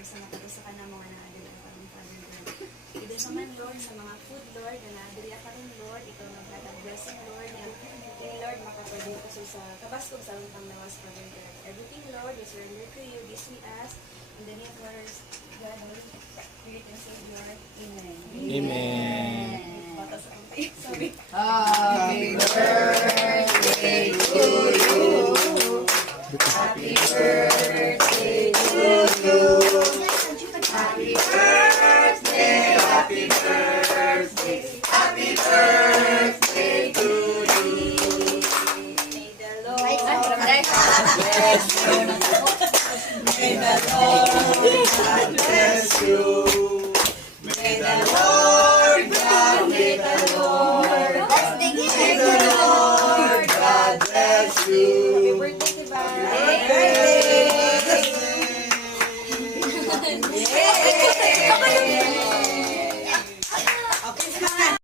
Lord, sa matagusa ka na mga naadili ka rin, Father God. Ito naman, Lord, sa mga food, Lord, na naadili ka rin, Lord, ikaw mag-God blessing, Lord, na Lord, makapagod ko sa kabaskog sa aming panglawas, Father God. Everything, Lord, we surrender to you. This we ask in the name of our God, Holy Spirit and Savior. Amen. Amen. Bata sa kampi. Sorry. Happy birthday to you. Happy birthday to you. Happy birthday, happy birthday, happy birthday to you. May the Lord Bless you. May the Lord bless you. May the Lord